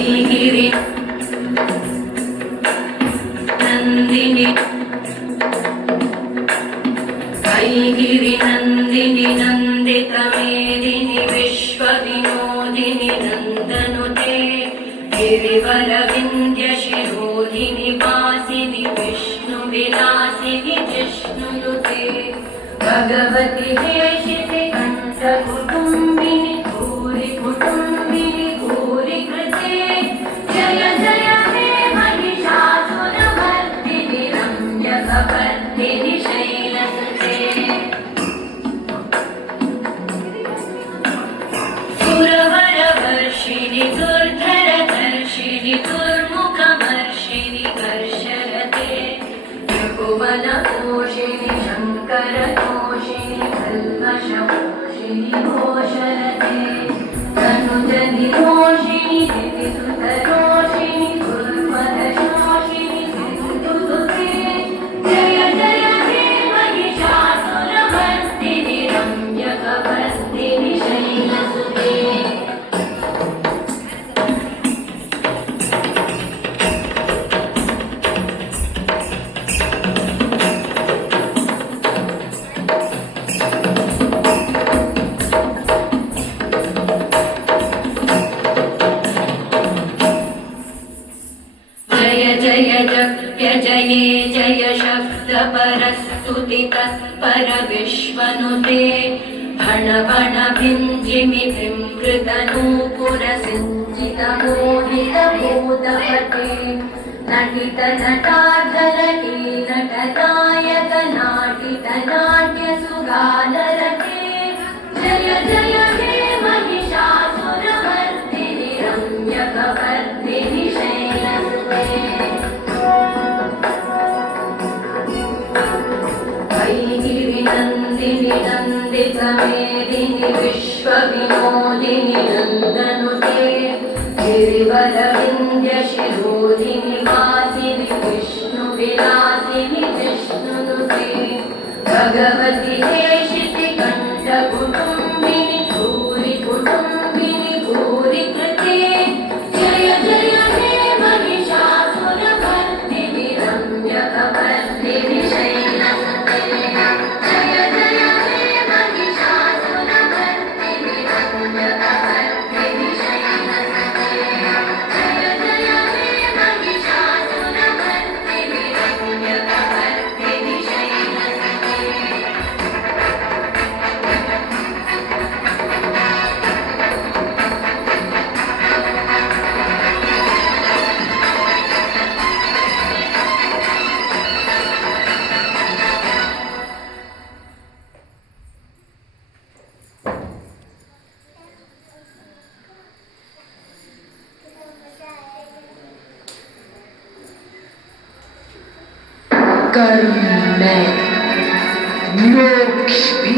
वैगिरि नन्दिनि वैगिरि नन्दिनि नन्दितमेदिनि विश्वविनोदिनि नन्दनुते गिरिवरविन्द्यशिरोधिनि वासिनि विष्णुविलासिनि जिष्णुयुते भगवति हेशिति कण्ठकुटुम्बिनि भूरि कुटुम्बिनि भूरि कृते जय जय हे महिषासुरमर्दिनि रम्यकपर्दिनि शैलसुते सुरवरवर्षिणि दुर्धरधर्षिणि दुर्मुखमर्षिणि कर्षरते त्रिभुवनपोषिणि शङ्करतोषिणि कल्मषपोषिणि घोषरते तनुजनिरोषिणि दितिसुतरोषिणि दुर्मदशोषिणि सिन्धुसुते जय जय हे महिषासुरमर्दिनि रम्यकपर्दिनि शैलसुते जय जय जप्य जये जय शब्दपरस्तुतितत्पर विश्वनुते भण भण भिञ्जिमि बिम्कृतनूपुरसिञ्चितमोहितभूतपटे नटितनटार्धनटी नटनायक नाटितनाट्यसुगानरते जय जय हे महिषासुरमर्दिनि रम्यकपर्दिनि शैलसुते वैगिरि नन्दिनि नन्दितमेदिनि विश्वविनोदिनि नन्दनुते गिरिवरविन्द्यशिरोधिनि वासिनि विष्णुविलासिनि जिष्णुनुते भगवति हेशिति कण्ठकुटुम्बिनि भूरि कुटुम्बिनि भूरि कृते जय जय हे महिषासुरमर्दिनि रम्यकपर्दिनि शैलसुते जय जय हे महिषासुरमर्दिनि रम्यकपर्दिनि शैलसुते जय जय हे महिषासुरमर्दिनि रम्यकपर्दिनि शैलसुते कर्म में मोक्ष भी